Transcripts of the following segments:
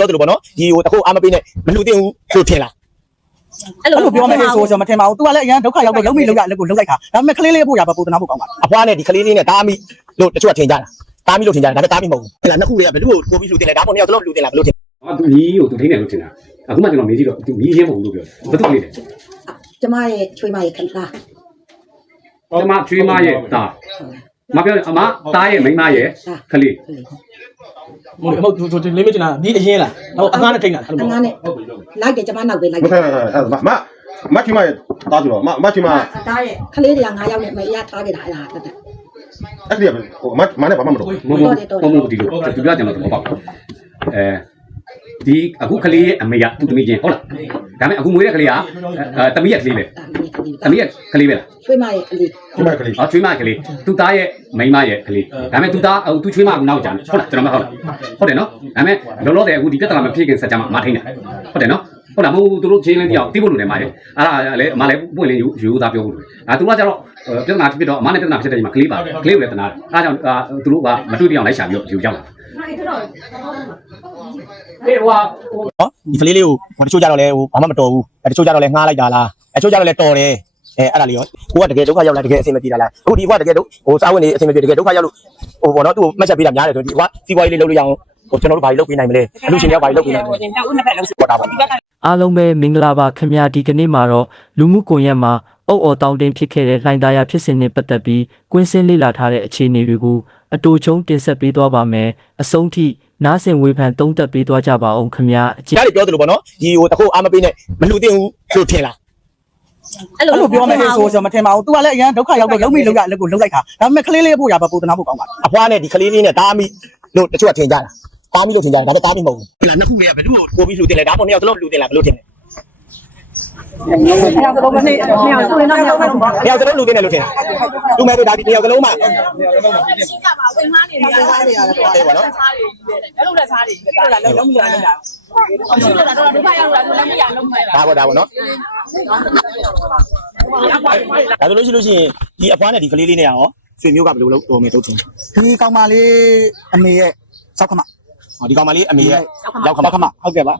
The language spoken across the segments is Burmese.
ပြောသလိုပေါ့နော်ဒီဟိုတခုအာမပေးနဲ့မလူတင်ဘူးလို့ထင်လားအဲ့လိုပြောမယ်ဆိုကျွန်တော်မထင်ပါဘူး तू ကလည်းအရင်ဒုက္ခရောက်တော့လုံးမိလုံးရလက်ကိုလုံးလိုက်တာဒါပေမဲ့ကလေးလေးပို့ရပါပို့တနာဖို့ကောင်းပါလားအဖွားနဲ့ဒီကလေးလေးနဲ့တားမိလို့တချို့ကထင်ကြတာတားမိလို့ထင်ကြတာဒါပေမဲ့တားမိမဟုတ်ဘူးဟဲ့လားနှစ်ခုလေးကဘယ်သူ့ကိုကိုပြီးလူတင်လဲဒါပေါ်နှစ်ယောက်သလုံးလူတင်လားဘယ်လိုထင်အော်သူမီးကိုသူထိနေလို့ထင်တာအခုမှကျွန်တော်မေးကြည့်တော့သူမီးရင်းမဟုတ်ဘူးလို့ပြောတယ်ဘာသူလေးလဲကျမရဲ့ချွေးမရဲ့ခလားကျမချွေးမရဲ့တာ မပြောအမတားရဲ့မိန်းမရဲ့ခလေးမဟုတ်ဘူးသူလေးမတင်တာဒီအရင်လားဟိုအငားနဲ့ထိန်တာအဲ့လိုအငါနဲ့လိုက်တယ်ကျမနောက်ပဲလိုက်မတယ်ထိုင်အဲ့မမမချီမရဲ့တားကြတော့မမချီမတားရဲ့ခလေးတွေက9ယောက်နဲ့မရထားခဲ့တာအဲ့ဒါတက်တက်အဲ့ဒီဟိုမမနဲ့ဘာမှမလုပ်မမမမဒီလိုသူပြောကြတယ်တော့ပေါ့အဲ ဒီအခုခလေးရဲ့အမေကသူ့သမီးချင်းဟုတ်လားဒါပေမဲ့အခုမွေးတဲ့ခလေးကအဲသမီးရဲ့ကလေးပဲတာမီးကလေးသမီးရဲ့ကလေးပဲလားချွေးမရဲ့ကလေးချီမကလေးဟောချွေးမကလေးသူသားရဲ့မိန်းမရဲ့ကလေးဒါပေမဲ့သူသားသူချွေးမကနောက်ကြတယ်ဟုတ်လားကျွန်တော်မဟုတ်လားဟုတ်တယ်နော်ဒါပေမဲ့လောလောဆယ်အခုဒီပြဿနာမဖြစ်ခင်စကြမှာမထိန်တာဟုတ်တယ်နော်ဟုတ်လားမဟုတ်သူတို့ချင်းလင်းတယောက်တိဖို့လို့နေမှာလေအဲ့ဒါလည်းအမလည်းပွင့်လင်းယူယူသားပြောဖို့လို့အဲသူကကျတော့ပြဿနာဖြစ်တော့အမနဲ့ပြဿနာဖြစ်တဲ့ချိန်မှာကလေးပါကလေးကိုလည်းတနာတယ်အဲဒါကြောင့်သူတို့ကမတွေ့ပြအောင်လိုက်ရှာပြီးတော့ယူရောက်လာတယ် ဟေးဟိုနော်ဒီကလေးလေးကိုဟိုတချို့ကြတော့လဲဟိုဘာမှမတော်ဘူးအဲတချို့ကြတော့လဲငှားလိုက်တာလားအဲတချို့ကြတော့လဲတော်တယ်အဲအဲ့ဒါလေးရောကိုကတကယ်ဒုက္ခရောက်လာတကယ်အဆင်မပြေတာလားအခုဒီဘွားတကယ်ဒုဟိုစားဝင်နေအဆင်မပြေတကယ်ဒုက္ခရောက်လို့ဟိုဘောနော်သူ့ကိုမှတ်ချက်ပေးတာများတယ်ဆိုဒီဘွားစီးပွားရေးလေးလုပ်လို့ရအောင်ဟိုကျွန်တော်တို့ဘာကြီးလုပ်ပေးနိုင်မလဲအလူရှင်တွေကဘာကြီးလုပ်ပေးနိုင်မလဲပေါ်တာပါအားလုံးပဲမင်္ဂလာပါခင်ဗျာဒီကနေ့မှာတော့လူမှုကွန်ရက်မှာအုပ်အော်တောင်းတင်းဖြစ်ခဲ့တဲ့လှိုင်းသားရဖြစ်စဉ်နဲ့ပတ်သက်ပြီးကွင်းစင်းလေ့လာထားတဲ့အခြေအနေတွေကိုအတူချုံတင်ဆက်ပေးသွားပါမယ်အဆုံးထိ နားဆင်ဝေဖန်သုံးသပ်ပေးသွားကြပါအောင်ခင်ဗျာအကြည့်ဒါတွေပြောသလိုပေါ့နော်ဒီဟိုတခုအာမပေးနဲ့မလူတင်ဘူးလို့ထင်လားအဲ့လိုပြောမယ်ဆိုကျွန်တော်မထင်ပါဘူး तू ကလည်းအရင်ဒုက္ခရောက်တော့လုံးမိလုံးရလက်ကိုလုံးလိုက်တာဒါပေမဲ့ကလေးလေးပို့ရပါပို့တနာဖို့ကောင်းပါလားအဖွားနဲ့ဒီကလေးလေးနဲ့တားမိလို့တချို့ကထင်ကြတာတားမိလို့ထင်ကြတာဒါပေမဲ့တားမိမဟုတ်ဘူးဟဲ့လားနှစ်ခုလေးကဘယ်သူ့ကိုကိုပြီးလူတင်လဲဒါပေါ်နှစ်ယောက်သလုံးလူတင်လားဘယ်လိုထင်လဲ အဲ့ဒါတော့မနေမရဘူးနော်ရောက်တော့နှစ်ယောက်သလုံးလူတင်တယ်လို့ထင်တယ်လူမဲ့တို့ဒါဒီနှစ်ယောက်သလုံးမှရှိကြပါဝင်မားနေတယ်စားနေရတယ်အေးပါနော်စားနေတယ်အဲ့လိုလဲစားနေတယ်အဲ့လိုလုံးလုံးမရတာရှိတော့တော့ဒုက္ခရောက်လာဆိုလည်းမရလုံးမဲ့တာဒါပေါ့ဒါပေါ့နော်ဒါဆိုလို့ရှိလို့ရှိရင်ဒီအဖွားနဲ့ဒီကလေးလေးနဲ့ရောဆွေမျိုးကဘယ်လိုလုပ်တော်မယ်တို့ထင်ဒီကောင်မလေးအမေရဲ့စောက်ခမဟော ဒီကောင်မလေးအမေရဲ့ရောက်ခမစောက်ခမဟုတ်ကဲ့ပါ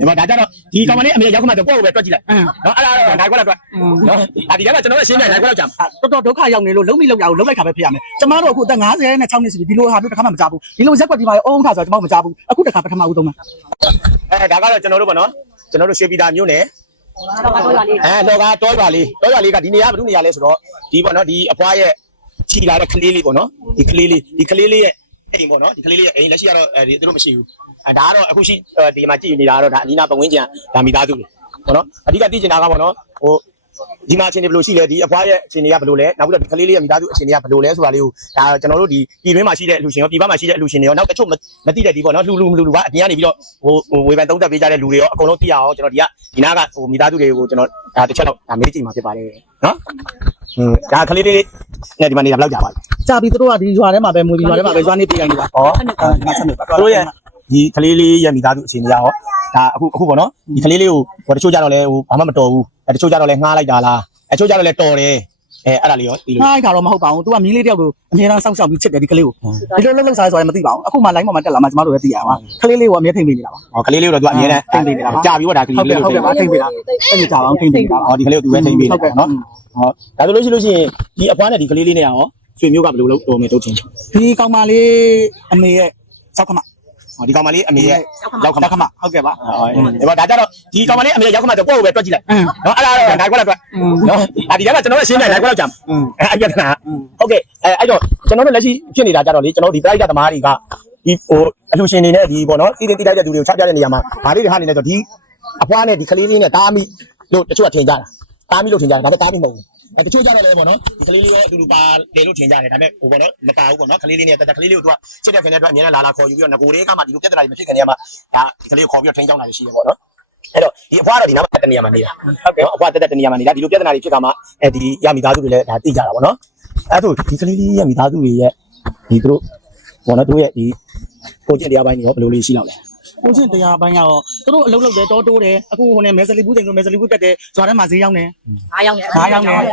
ဒီမှာဒါကြတော့ဒီကောင်မလေးအမေရောက်ခမတော့ကိုယ့်ကိုပဲတွက်ကြည့်လိုက်နော်အဲ့ဒါတော့နိုင်ခွက်လောက်တွက်နော်အာဒီကကျွန်တော်ရှင်းပြနိုင်ခွက်လောက်ကြာတော်တော်ဒုက္ခရောက်နေလို့လုံးမိလုံးရအောင်လုံးလိုက်တာပဲဖြစ်ရမယ်ကျမတို့အခုအသက်50နဲ့6နှစ်ရှိပြီဒီလိုဟာမျိုးတစ်ခါမှမကြဘူးဒီလိုရက်ွက်ဒီမှာအုံးခါဆိုတော့ကျမတို့မကြဘူးအခုတစ်ခါပထမဦးသုံးမှာအဲဒါကတော့ကျွန်တော်တို့ပေါ့နော်ကျွန်တော်တို့ရွှေပြည်သာမြို့နယ်အဲတော့ကတော့ရွာလေးတော့ရွာလေးကဒီနေရာဘယ်သူနေရာလဲဆိုတော့ဒီပေါ့နော်ဒီအဖွားရဲ့ခြီလာတဲ့ကလေးလေးပေါ့နော်ဒီကလေးလေးဒီကလေးလေးရဲ့ အိမ်ပေါ့နော်ဒီကလေးလေးရဲ့အိမ်လက်ရှိကတော့အဲဒီသူတို့မရှိဘူးအဲဒါကတော့အခုရှိဒီမှာကြည့်နေတာကတော့ဒါအနီးနားပတ်ဝန်းကျင်ဒါမိသားစုတွေပေါ့နော်အဓိကသိချင်တာကပေါ့နော်ဟိုဒီမှာအခြေအနေဘယ်လိုရှိလဲဒီအဖွားရဲ့အခြေအနေကဘယ်လိုလဲနောက်ပြီးတော့ဒီကလေးလေးရဲ့မိသားစုအခြေအနေကဘယ်လိုလဲဆိုတာလေးကိုဒါကျွန်တော်တို့ဒီပြည်တွင်းမှာရှိတဲ့အလူရှင်ရောပြည်ပမှာရှိတဲ့အလူရှင်တွေရောနောက်တချို့မသိတဲ့ဒီပေါ့နော်လှူလှူမလှူလှူပါအပြင်ကနေပြီးတော့ဟိုဟိုဝေဖန်သုံးသပ်ပေးကြတဲ့လူတွေရောအကုန်လုံးသိရအောင်ကျွန်တော်ဒီကဒီနားကဟိုမိသားစုတွေကိုကျွန်တော်ဒါတစ်ချက်တော့ဒါမေးကြည့်မှာဖြစ်ပါတယ်နော် ဟင်းဒါကလေးလေးနဲ့ဒီမှာနေတာဘယ်လောက်ကြာပါလဲကြာပြီတို့ကဒီရွာထဲမှာပဲမွေပြီးရွာထဲမှာပဲရွာနေပြည်နေတာဟောငါဆက်နေပါတို့ရဲ့ဒီကလေးလေးရဲ့မိသားစုအခြေအနေရောဒါအခုအခုပေါ့နော်ဒီကလေးလေးကိုဟိုတချို့ကြတော့လဲဟိုဘာမှမတော်ဘူးအဲတချို့ကြတော့လဲငှားလိုက်တာလားအဲတချို့ကြတော့လဲတော်တယ် အဲအဲ့ဒါလေးရောဒီလိုငါးခါတော့မဟုတ်ပါဘူး तू ကမီးလေးတယောက်ကိုအမြဲတမ်းစောင့်ရှောက်ပြီးချစ်တယ်ဒီကလေးကိုဒီလိုလှုပ်လှုပ်စားဆိုရင်မသိပါဘူးအခုမှ line ပေါ်မှာတက်လာမှကျမတို့လည်းသိရမှာကလေးလေးကိုအမြဲထိန်ပေးနေတာပါ ဟောကလေးလေးကိုတော့သူကအမြဲတမ်းထိမ့်ပေးနေတာပါကြာပြီပေါ့ဒါကလေးဟုတ်လေးကဲ့ကိုဟုတ်ကဲ့ပါထိန်ပေးတာတိတ်ကြပါအောင်ထိန်ပေးနေတာပါဟောဒီကလေးကိုသူပဲထိန်းပေးနေတာဟုတ်ကဲ့ပေါ့နော်ဟောဒါဆိုလို့ရှိလို့ရှိရင်ဒီအဖွားနဲ့ဒီကလေးလေးနဲ့ရောဆွေမျိုးကဘယ်လိုလုပ်တော်မယ်တို့ချင်းဒီကောင်မလေးအမေရဲ့စောက်ခမဟော ဒီကောင်မလေးအမေရဲ့ရောက်ခမစောက်ခမဟုတ်ကဲ့ပါဟောဒီမှာဒါကြတော့ဒီကောင်မလေးအမေရောက်ခမတော့ကိုယ့်ကိုပဲတွက်ကြည့်လိုက်နော်အဲ့ဒါတော့နိုင်ခွက်လောက်တွက်နော်အာဒီကကျွန်တော်တို့ရှင်းပြနိုင်ခွက်လောက်ကြာအဲ့အပြဿနာဟုတ်ကဲ့အဲအဲ့တော့ကျွန်တော်တို့လက်ရှိဖြစ်နေတာကြတော့လေကျွန်တော်ဒီပရိုက်တာသမားတွေကဒီဟိုအလှရှင်နေနဲ့ဒီပေါ့နော်တည်တည်တည်တဲ့သူတွေကိုချပြတဲ့နေရာမှာဘာလေးတွေဟာနေလဲဆိုတော့ဒီအဖွားနဲ့ဒီကလေးလေးနဲ့တားမိလို့တချို့ကထင်ကြတာတားမိလို့ထင်ကြတယ်ဒါပေမဲ့တားမိမဟုတ်ဘူး အဲတချို့ကြတော့လေပေါ့နော်ဒီကလေးလေးရောအတူတူပါလေလို့ထင်ကြတယ်ဒါပေမဲ့ဟိုပေါ့နော်မပါဘူးပေါ့နော်ကလေးလေးနဲ့တက်တက်ကလေးလေးကိုသူကချစ်တဲ့ခင်တဲ့အတွက်အမြဲတမ်းလာလာခေါ်ယူပြီးတော့ငကိုလေးကမှဒီလိုပြဿနာတွေမဖြစ်ခင်နေရာမှာဒါဒီကလေးကိုခေါ်ပြီးတော့ထိန်းချောင်းတာရှိတယ်ပေါ့နော်အဲ့တော့ဒီအဖွားကတော့ဒီနားမှာတက်နေရာမှာနေတာဟုတ်ကဲ့အဖွားတက်တက်တနေရာမှာနေတာဒီလိုပြဿနာတွေဖြစ်ခါမှာအဲဒီရမိသားစုတွေလည်းဒါသိကြတာပေါ့နော်အဲ့ဒါဒီကလေးလေးရမိသားစုတွေရဲ့ဒီသူတို့ပေါ့နော်သူတို့ရဲ့ဒီကိုကျင့်တရားပိုင်းတွေရောဘယ်လိုလေးရှိလောက်လဲ ကိုချင်းတရားပိုင်းကတော့သူတို့အလုပ်လုပ်တယ်တောတိုးတယ်အခုဟိုနဲ့မဲဆလီဘူးချိန်ဆိုမဲဆလီဘူးတက်တယ်ဇွာထဲမှာဈေးရောက်နေအားရောက်နေဈားရောက်နေအဲ့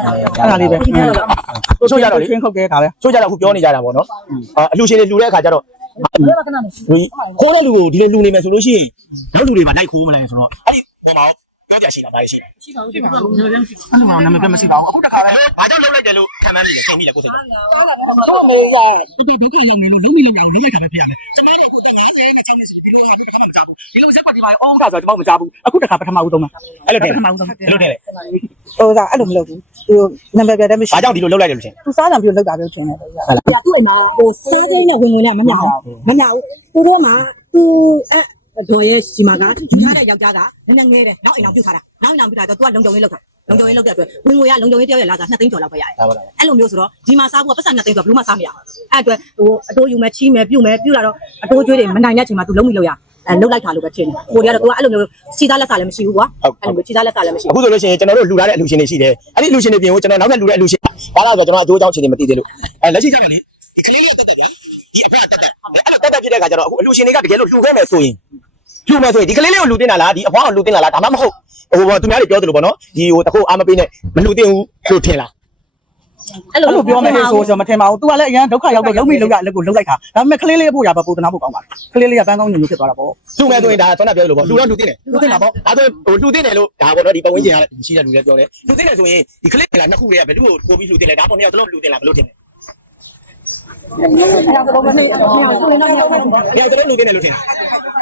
ဒါလေးပဲတို့ချို့ကြတော့လေတွင်းခုတ်တယ်ဒါပဲချို့ကြတော့အခုပြောနေကြတာပေါ့နော်အလှရှင်တွေလှူတဲ့အခါကျတော့ခိုးတဲ့လူကိုဒီလိုလူနေမယ်ဆိုလို့ရှိရင်နောက်လူတွေမှာလိုက်ခိုးမလဲဆိုတော့အဲ့ဒီပေါ်မှာ ပြောကြရှိတာပါရှိတယ်အဲ့လိုမှနာမည်ပြမရှိပါဘူးအခုတခါပဲ။ဘာကြောင့်လှုပ်လိုက်တယ်လို့ခံမှန်းမိလဲသိမိလဲကိုယ်စိတ်။တော့မေးရဒီဒုက္ခရောက်နေလို့လုံးမိလုံးအောင်လုံးလိုက်တာပဲဖြစ်ရမယ်ကျမတို့အခုတည်းငါးရဲနဲ့ချောင်းနေစီဒီလိုဟာဒီတစ်ခါမှမကြဘူးဒီလိုဇက်ကွက်ဒီပါအောင်းတာဆိုတော့ကျွန်တော်မကြဘူးအခုတခါပထမဦးဆုံးမှာအဲ့လိုထင်ပထမဦးဆုံးအဲ့လိုထင်လေဟိုကအဲ့လိုမလုပ်ဘူးသူနံပါတ်ပြတ်တယ်မရှိ။ဘာကြောင့်ဒီလိုလှုပ်လိုက်တယ်လို့ထင်သူစားကြံပြီးလောက်တာပဲထင်တယ်ဗျာပြသူ့အိမ်မှာဟိုစေးစိမ့်နဲ့ဝင်ဝင်နဲ့မမြောက်မမြောက်သူတို့မှာသူအဲ့ ဒေါ်ရဲ့စီမာကယူထားတဲ့ယောက်ျားကနည်းနည်းငဲတယ်နောက်အိမ်အောင်ပြုတ်ထားတာနောက်အိမ်အောင်ပြုတ်ထားတော့သူကလုံုံရေးလောက်တာလုံုံရေးလောက်တဲ့အတွက်ဝင်ငွေကလုံုံရေးတယောက်ရဲ့လာစား2သိန်းကျော်လောက်ပဲရတယ်။ဒါပါလားအဲ့လိုမျိုးဆိုတော့ဒီမှာစားဖို့ကပတ်စံ2သိန်းဆိုတော့ဘယ်လို့မှစားမရဘူးအဲ့အတွက်ဟိုအတိုးယူမယ်ချီးမယ်ပြုတ်မယ်ပြုတ်လာတော့အတိုးကျွေးတွေမနိုင်တဲ့အချိန်မှာ तू လုံးမိလို့ရအဲလုံးလိုက်တာလို့ပဲထင်တယ်ကိုတွေကတော့ तू ကအဲ့လိုမျိုးစီသားလက်စားလည်းမရှိဘူးကွာအဲ့လိုမျိုးစီသားလက်စားလည်းမရှိ။အခုဆိုလို့ရှိရင်ကျွန်တော်တို့လှူထားတဲ့အလှူရှင်တွေရှိတယ်။အဲ့ဒီအလှူရှင်တွေပြင်ကိုကျွန်တော်နောက်ထပ်လှူတဲ့အလှူရှင်ဘာလို့ဆိုတော့ကျွန်တော်အကျိုးအကြောင်းချင်းတွေမသိသေးလို့အဲလက်ရှိကျတော့လေဒီကလေးလေးတက်တက်ဗျာဒီအဖကတက်တက်အဲ့လိုတက်တက်ဖြစ်တဲ့ခါကျတော့အခုအလှူရှင်တွေကတကယ်လို့လှူခဲ့မယ်ဆိုရင် လှူမယ်ဆိုရင်ဒီကလေးလေးကိုလှူတင်တာလားဒီအဖွားကိုလှူတင်တာလားဒါမှမဟုတ်ဟိုဘောသူများတွေပြောသလိုပေါ့နော်ဒီဟိုတခုအားမပေးနဲ့မလှူတင်ဘူးလို့ထင်လားအဲ့အဲ့လိုပြောမယ်ဆိုကျွန်တော်မထင်ပါဘူး तू ကလည်းအရင်ဒုက္ခရောက်တော့လုံးမိလုံးရအလုပ်ကိုလုံးလိုက်တာဒါပေမဲ့ကလေးလေးဖို့ရပါပို့တနာဖို့ကောင်းပါကလေးလေးကပန်းကောင်းညွန့်ညွန့်ဖြစ်သွားတာပေါ့လှူမယ်ဆိုရင်ဒါဆောနာပြောသလိုပေါ့လှူတော့လှူတင်တယ်လူတင်တာပေါ့ဒါဆိုဟိုလှူတင်တယ်လို့ဒါပေါ့နော်ဒီပတ်ဝန်းကျင်ကရှိတဲ့လူတွေပြောတယ်လှူတင်တယ်ဆိုရင်ဒီကလေးကနှစ်ခုတည်းကဘယ်သူ့ကိုပို့ပြီးလှူတင်လဲဒါပေါ့နှစ်ယောက်သလုံးလှူတင်လားဘယ်လိုထင် လဲအဲ့ဒါတော့မနေမြောက်ကိုင်းတော့မြောက်ပဲနှစ်ယောက်သလုံးလှူတင်တယ်လို့ထင်တယ်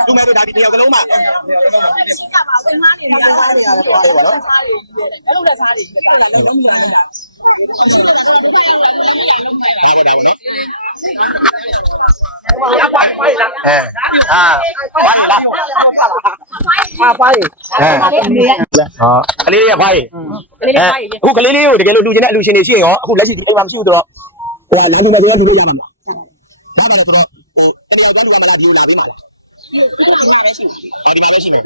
လှူမယ်ဆိုဒါဒီနှစ်ယောက်သလုံးမှအဲအာဘာလဲလားအာပါလေအဲဟာကလေးလေးရဖိုင်အခုကလေးလေးကိုတကယ်လို့လူချင်းတဲ့အလူရှင်တွေရှိရင်ရောအခုလက်ရှိဒီအိမ်မှာမရှိဘူးတော့ ဟိုလာလူမယ်ဆိုတော့လူလို့ရမှာမလားဒါပါလေဆိုတော့ဟိုတနည်းအားဖြင့်မလားဒီကိုလာပေးမှာလားဒီဒီမှာပဲရှိဒီမှာပဲရှိတယ်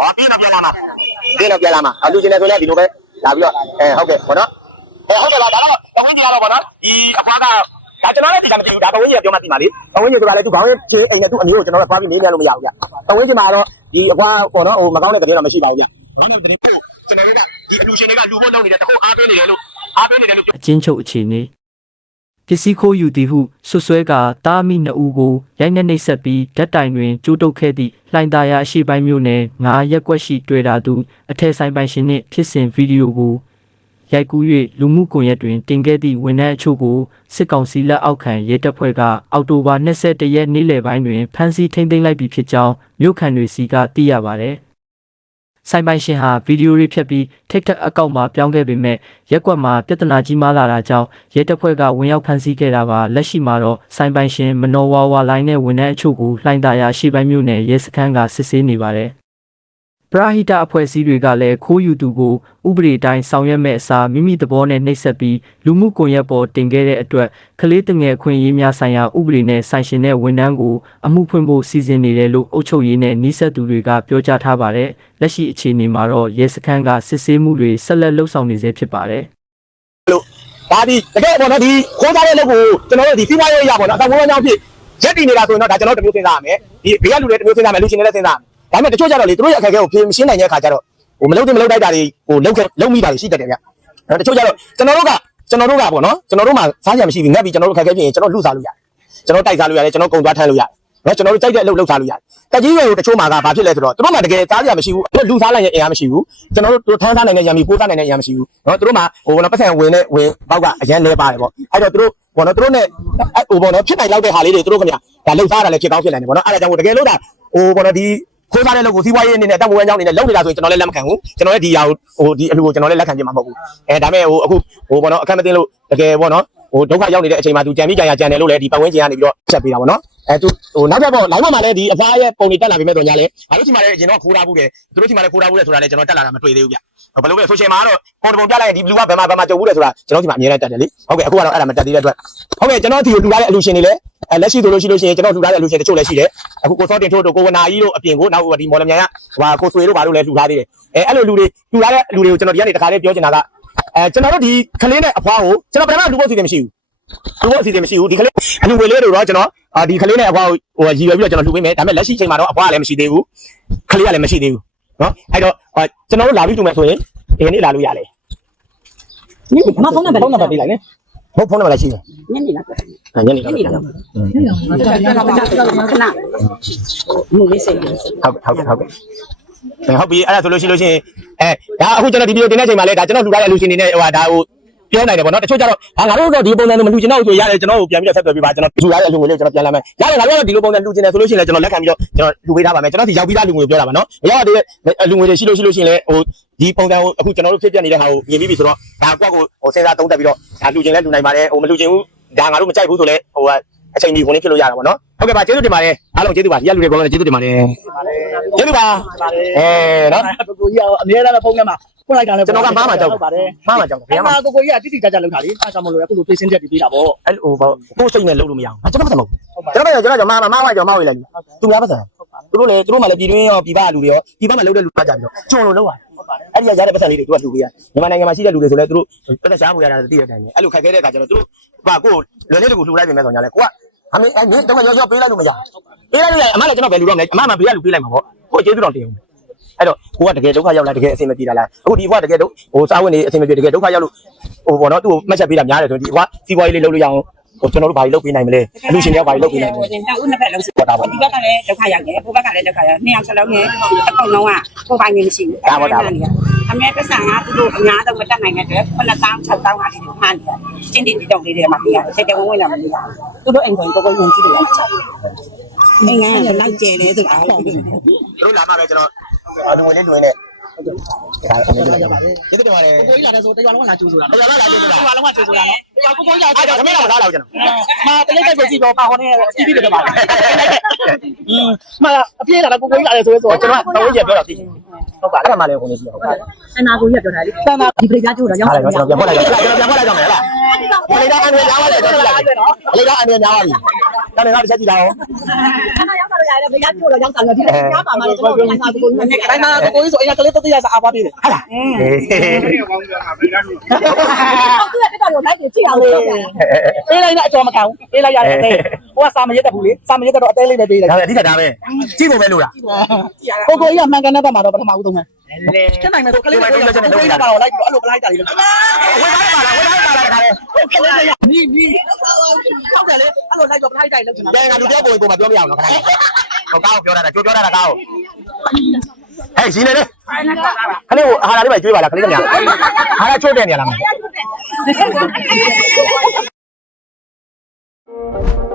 ဘာပြင်းတော့ပြန်လာမှာပြင်းတော့ပြန်လာမှာအလူချင်းတွေဆိုလည်းဒီလိုပဲလာပြီးတော့အဲဟုတ်ကဲ့ဘောနော်အဲဟုတ်ကဲ့ပါဒါတော့တဝင်းကြီးကတော့ဘောနော်ဒီအဖွားကဒါကျွန်တော်လည်းဒီကမသိဘူးဒါတဝင်းကြီးကပြောမှသိပါလေတဝင်းကြီးဆိုတာလည်းသူခေါင်းချင်းအိမ်နဲ့သူ့အမျိုးကိုကျွန်တော်ကသွားပြီးနေမြန်လို့မရဘူးဗျတဝင်းကြီးမှာတော့ဒီအဖွားပေါ့နော်ဟိုမကောင်းတဲ့သတင်းတော့မရှိပါဘူးဗျဘာနဲ့သတင်းကိုကျွန်တော်တို့ကဒီအလူရှင်တွေကလူဖို့လုပ်နေတဲ့တခုအားပေးနေတယ်လို့ အားပေးနေတယ်လို့အချင်းချုပ်အခြေအနေပစ္စည်းခိုးယူသည်ဟုဆွဆွဲကတားမိနှစ်ဦးကိုရိုက်နှက်နှိပ်စက်ပြီးဓာတ်တိုင်တွင်ကျိုးတုပ်ခဲ့သည့်လှိုင်သာယာအရှိပိုင်းမြို့နယ်ငါရက်ကွက်ရှိတွေ့တာသူအထက်ဆိုင်ပိုင်ရှင်နှင့်ဖြစ်စဉ်ဗီဒီယိုကိုရိုက်ကူး၍လူမှုကွန်ရက်တွင်တင်ခဲ့သည့်ဝန်ထမ်းအချို့ကိုစစ်ကောင်စီလက်အောက်ခံရဲတပ်ဖွဲ့ကအောက်တိုဘာ22ရက်နေ့လယ်ပိုင်းတွင်ဖမ်းဆီးထိန်းသိမ်းလိုက်ပြီဖြစ်ကြောင်းမြို့ခံတွေစီကသိရပါသည်။ ဆိုင်ပိုင်ရှင်ဟာဗီဒီယိုတွေဖြတ်ပြီး TikTok အကောင့်မှာပြောင်းခဲ့ပေမဲ့ရက်ကွက်မှာပြဿနာကြီးမားလာတာကြောင့်ရဲတပ်ဖွဲ့ကဝင်ရောက်ဖမ်းဆီးခဲ့တာပါလက်ရှိမှာတော့ဆိုင်ပိုင်ရှင်မနော်ဝါဝါလိုင်းနဲ့ဝန်ထမ်းအချို့ကိုလှိုင်းသာယာရှေ့ပိုင်းမြို့နယ်ရဲစခန်းကစစ်ဆေးနေပါတယ် ပရာဟိတအဖွဲ့အစည်းတွေကလည်းခိုးယူသူကိုဥပဒေတိုင်းဆောင်ရွက်မဲ့အစားမိမိသဘောနဲ့နှိပ်စက်ပြီးလူမှုကွန်ရက်ပေါ်တင်ခဲ့တဲ့အတွက်ကလေးတငယ်အခွင့်အရေးများဆိုင်ရာဥပဒေနဲ့ဆိုင်ရှင်တဲ့ဝန်ထမ်းကိုအမှုဖွင့်ဖို့စီစဉ်နေတယ်လို့အုပ်ချုပ်ရေးနဲ့နှိစက်သူတွေကပြောကြားထားပါတယ်။လက်ရှိအခြေအနေမှာတော့ရဲစခန်းကစစ်ဆေးမှုတွေဆက်လက်လှုပ်ဆောင်နေဆဲဖြစ်ပါတယ်။ဒါဒီတကယ်ပေါ့နော်ဒီခိုးစားတဲ့လုပ်ကိုကျွန်တော်တို့ဒီစီးပွားရေးရပေါ့နော်အကောင်ဝန်းကြောင်းဖြစ်ရက်တည်နေတာဆိုရင်တော့ဒါကျွန်တော်တို့တစ်မျိုးစဉ်းစားရမယ်ဒီဘေးကလူတွေတစ်မျိုးစဉ်းစားမယ်လူချင်းတွေလည်းစဉ်းစားရမယ် ဒါပေမဲ့တချို့ကြတော့လေသူတို့ရဲ့အခက်အခဲကိုဖြေမရှင်းနိုင်တဲ့အခါကျတော့ဟိုမလုပ်တင်မလုပ်တိုက်တာတွေဟိုလုံးခဲ့လုံးမိတာတွေရှိတတ်တယ်ဗျအဲတချို့ကြတော့ကျွန်တော်တို့ကကျွန်တော်တို့ကပေါ့နော်ကျွန်တော်တို့မှစားကြမရှိဘူးငတ်ပြီးကျွန်တော်တို့အခက်အခဲဖြစ်ရင်ကျွန်တော်လူစားလို့ရတယ်ကျွန်တော်တိုက်စားလို့ရတယ်ကျွန်တော်ကုံသွားထမ်းလို့ရတယ်နော်ကျွန်တော်တို့ကြိုက်တဲ့အလုပ်လုပ်စားလို့ရတယ်တက်ကြီးတွေကိုတချို့မှာကဘာဖြစ်လဲဆိုတော့သူတို့မှတကယ်စားကြမရှိဘူးအဲ့လူစားလိုက်ရင်အင်အားမရှိဘူးကျွန်တော်တို့ထမ်းစားနိုင်တဲ့ရံမီပိုးစားနိုင်တဲ့ရံမရှိဘူးနော်သူတို့မှဟိုဘောနော်ပတ်စံဝင်နဲ့ဝင်ပေါက်ကအရန်လဲပါတယ်ပေါ့အဲ့တော့သူတို့ဘောနော်သူတို့နဲ့ဟိုဘောနော်ဖြစ်နိုင်လောက်တဲ့ဟာလေးတွေသူတို့ခင်ဗျာဒါလှုပ်ရှားတာလည်းဖြစ်ကောင်းဖြစ်နိုင်တယ်ပေါ့နော်အဲ့ဒါကြောင့်တကယ်လို့ဒါဟိုဘောနော်ဒီ ခိုးစားတဲ့လုပ်ကိုစီးပွားရေးအနေနဲ့တက်မွေးအကြောင်းအနေနဲ့လုပ်နေတာဆိုရင်ကျွန်တော်လည်းလက်မခံဘူးကျွန်တော်လည်းဒီဟာကိုဟိုဒီအလူကိုကျွန်တော်လည်းလက်ခံပြမှာမဟုတ်ဘူးအဲဒါမဲ့ဟိုအခုဟိုဘောနော်အခက်မသိလို့တကယ်ဘောနော်ဟိုဒုက္ခရောက်နေတဲ့အချိန်မှာသူကြံပြီးကြံရကြံတယ်လို့လည်းဒီပတ်ဝန်းကျင်ကနေပြီးတော့ချက်ပေးတာပေါ့နော်အဲသူဟိုနောက်ထပ်ပေါ့ line မှာလည်းဒီအဖားရဲ့ပုံတွေတက်လာပြီမဲ့တော့ညာလေအားလို့ချိန်မှာလည်းအရင်တော့ခိုးထားဘူးတယ်သူတို့ချိန်မှာလည်းခိုးထားဘူးတယ်ဆိုတာလည်းကျွန်တော်တက်လာတာမတွေ့သေးဘူးဗျဘယ်လိုလဲ social မှာတော့ပုံတပုံပြလိုက်ရင်ဒီ blue ကဘယ်မှာဘယ်မှာကြုံဘူးတယ်ဆိုတာကျွန်တော်ချိန်မှာအမြဲတမ်းတက်တယ်လေဟုတ်ကဲ့အခုကတော့အဲ့ဒါမတက်သေးတဲ့အတွက်ဟုတ်ကဲ့ကျွန်တော်ဒီကိုလူထားတဲ့အလူရှင်တွေလည်း အဲလက်ရှိဆိုလို့ရှိလို့ရှိရင်ကျွန်တော်လူထားတဲ့အလူရှင်တချို့လည်းရှိတယ်အခုကိုစောတင်ထိုးတို့ကိုဝနာကြီးတို့အပြင်ကိုနောက်ဒီမော်လမြိုင်ကဟိုကိုဆွေတို့ဘာလို့လဲလူထားသေးတယ်အဲအဲ့လိုလူတွေလူထားတဲ့လူတွေကိုကျွန်တော်ဒီကနေတခါလေးပြောချင်တာကအဲကျွန်တော်တို့ဒီကလေးနဲ့အဖွားကိုကျွန်တော်ပထမလူဖို့စီတယ်မရှိဘူးလူဖို့စီတယ်မရှိဘူးဒီကလေးအလူဝေလေးတို့တော့ကျွန်တော်အာဒီကလေးနဲ့အဖွားကိုဟိုရည်ရွယ်ပြီးတော့ကျွန်တော်လူပေးမယ်ဒါပေမဲ့လက်ရှိချိန်မှာတော့အဖွားကလည်းမရှိသေးဘူးကလေးကလည်းမရှိသေးဘူးနော်အဲ့တော့ကျွန်တော်တို့လာပြီးတူမယ်ဆိုရင်ဒီနေ့လာလို့ရတယ်မဖုန်းနံပါတ်ဖုန်းနံပါတ်ပေးလိုက်လေ မဟုတ်ဖုန်းနံပါတ်လည်းရှိတယ်ညနေလာတော့အဲညနေတော့ညနေလာတော့ခဏမူလေးစိတ်လေးဟုတ်ဟုတ်ကဲ့ဟုတ်ကဲ့အဲဟုတ်ပြီအဲ့ဒါဆိုလို့ရှိလို့ရှိရင်အဲဒါအခုကျွန်တော်ဒီဗီဒီယိုတင်တဲ့အချိန်မှာလဲဒါကျွန်တော်လှူထားတဲ့လူရှင်တွေနဲ့ဟိုဒါဟို ပြောနိုင်တယ်ပေါ့နော်တချို့ကျတော့ဟာငါတို့တော့ဒီပုံစံမျိုးမလှူချင်တော့ဆိုရတယ်ကျွန်တော်ကိုပြန်ပြီးတော့ဆက်သွယ်ပေးပါကျွန်တော်လှူထားတဲ့အလူငွေလေးကျွန်တော်ပြန်လာမယ်ရတယ်ငါတို့ကဒီလိုပုံစံလှူချင်တယ်ဆိုလို့ရှိရင်လည်းကျွန်တော်လက်ခံပြီးတော့ကျွန်တော်လှူပေးထားပါမယ်ကျွန်တော်ဒီရောက်ပြီးသားလူငွေပြောတာပါနော်ရောက်တဲ့လူငွေတွေရှိလို့ရှိလို့ရှိရင်လည်းဟိုဒီပုံစံကိုအခုကျွန်တော်တို့ဖြစ်ပြနေတဲ့ဟာကိုမြင်ပြီးပြီဆိုတော့ဒါကွက်ကိုဟိုစဉ်းစားသုံးသပ်ပြီးတော့ဒါလှူချင်လဲလှူနိုင်ပါတယ်ဟိုမလှူချင်ဘူးဒါငါတို့မကြိုက်ဘူးဆိုလဲဟိုက အချိန်ကြီးဝင်ဖြစ်လို့ရတာပေါ့နော်ဟုတ်ကဲ့ပါကျေးဇူးတင်ပါတယ်အားလုံးကျေးဇူးပါဒီကလူတွေကောင်းတယ်ကျေးဇူးတင်ပါတယ်ကျေးဇူးပါအဲနော်ကိုကိုကြီးကအများအားဖုန်းထဲမှာဖွင့်လိုက်တာလည်းကျွန်တော်ကမားမှာကြောက်ပါတယ်မားမှာကြောက်ဘယ်အဲ့မှာမှာကိုကိုကြီးကတိတိကျကျလောက်တာလေအားကြောင့်မလို့အခုလိုပြင်ဆင်ချက်ပြီးပေးတာပေါ့အဲ့လိုပေါ့ကိုယ်စိတ်နဲ့လုပ်လို့မရအောင်ကျွန်တော်မဟုတ်ကျွန်တော်ကျွန်တော်မားမားမားကြောင်မားဝေးလိုက်သူများပတ်စံသူတို့လေသူတို့မှလည်းပြည်တွင်းရောပြည်ပလူတွေရောပြည်ပမှာလုပ်တဲ့လူသားကြပြီးတော့ကျွန်တော်လုပ်ရတယ် အဲ့ဒီရတဲ့ပတ်စံလေးတွေသူကလူပေးရမြန်မာနိုင်ငံမှာရှိတဲ့လူတွေဆိုလဲသူတို့ပတ်သက်ရှားဖို့ရတာတည်ရတဲ့အတိုင်းပဲအဲ့လိုခက်ခဲတဲ့အခါကျတော့သူတို့ကကိုလွယ်လေးတကူလှူလိုက်ပြင်မဲ့ဆိုညာလဲကိုကအမေအဲ့မင်းတော့ရောရောပေးလိုက်လို့မရပေးလိုက်လို့အမလည်းကျွန်တော်ဘယ်လူတော့မလဲအမမှဘေးကလူပေးလိုက်မှာပေါ့ကိုကျေးဇူးတော်တင်အောင်အဲ့တော့ကိုကတကယ်ဒုက္ခရောက်လာတကယ်အဆင်မပြေတာလားအခုဒီဘွားတကယ်တော့ဟိုစားဝင်နေအဆင်မပြေတကယ်ဒုက္ခရောက်လို့ဟိုပေါ့နော်သူ့ကိုမှတ်ချက်ပေးတာများတယ်ဆိုရင်ဒီဘွားစီးပွားရေးလေးလုပ်လို့ရအောင် ဟိုကျွန်တော်တို့ဘာကြီးလုပ်ပေးနိုင်မလဲအလူရှင်တွေဘာကြီးလုပ်ပေးနိုင်မလဲဦးနှစ်ဖက်လုံးစီပေါ်တာပေါ့ဒီဘက်ကလည်းဒုက္ခရောက်တယ်ကိုဘက်ကလည်းဒုက္ခရောက်နှစ်ယောက်စလုံးနဲ့အကုန်လုံးကကိုပိုင်နေမရှိဘူးအမေပစ္စံကသူတို့အများတော့မတက်နိုင်တဲ့အတွက်9000 6000ဟာဒီမှာနေတယ်ချင်းတီတောင်လေးတွေမှာပြရတယ်စိတ်တဝင်းဝင်လာမလို့ရတယ်သူတို့အိမ်ကိုကိုကိုယုံကြည်တယ်မချဘူးအင်းငန်းလိုက်ကျဲတယ်ဆိုတာဟုတ်ပြီသူတို့လာမှပဲကျွန်တော်အလူဝင်လေးလူဝင်နဲ့ ဒါအနေနဲ့ရပါတယ်ကျေးဇူးတင်ပါတယ်ကိုကြီးလာတဲ့ဆိုတရားလုံးကလာကြိုးဆိုတာတရားလာလာကျေးဇူးတင်ပါတရားလုံးကကြိုးဆိုတာနော်တရားကိုကိုကြီးလာအားကြောင့်ခမရမလားလောက်ကျွန်တော်မာတလေးတိုက်ကိုကြည့်တော့ပါဟောနေပြီးပြီးတယ်ပါอืมမာအပြေးလာတော့ကိုကိုကြီးလာတယ်ဆိုရဲဆိုကျွန်တော်တော့ဝေးကြပြောတော့သိဟုတ်ပါအဲ့ဒါမှလည်းကိုနေစီဟုတ်ပါအနာကိုရပြောတာလေတန်တာဒီပရိသတ်ကျိုးတော့ရောက်ဟာလေကျွန်တော်ပြန်ဖွက်လိုက်တော့ကျွန်တော်ပြန်ဖွက်လိုက်တော့မယ်လားလေဒါအန်ရများပါတယ်ကျွန်တော်လိုက်လေဒါအန်ရများပါပြီကျွန်တော်ကတစ်ချက်ကြည့်တာအောင်အနာရော က်တာလည်းပရိသတ်ကျိုးတော့ရောက်တာလို့ဒီကြားပါမှာလေကျွန်တော်တို့နိုင်ငံကိုနဲ့တိုင်းမှာကိုကိုကြီးဆိုအရင်ကလေးတတိယစာအားပါပေးတယ်ဟုတ်လားဟုတ်ကဲ့တက်တော့လိုက်ကြည့်အောင်လေပေးလိုက်တော့အကျော်မခံဘူးပေးလိုက်ရတယ်အသေးဟိုကစာမရက်တတ်ဘူးလေစာမရက်တော့အသေးလေးပဲပေးလိုက်ဒါပဲအဓိကဒါပဲကြည့်ဖို့ပဲလို့လားကိုကိုကြီးကမှန်ကန်တဲ့ဘက်မှာတော့ပထမဦးဆုံးပဲကျနိုင်မယ်ဆိုကလေးကိုကိုကြီးကတော့လိုက်ပြီးတော့အဲ့လိုပလိုက်တာလေးလို့ဝေးပါလားဝေး ဟုတ်ကဲ့လေနီးနီးထောက်တယ်လေအဲ့လိုလိုက်တော့ပထိုက်တိုက်လောက်ချင်တာဘယ်ငါလူတယောက်ပုံပုံမပြောမရအောင်နော်ခဏဟောကောင်းပြောတာကြိုးပြောတာကောင်းဟဲ့ရှင်နေလေခလေးကိုအာဟာရလေးပဲကြွေးပါလားခလေးကများအာဟာရချို့တဲ့နေရလားမဟုတ်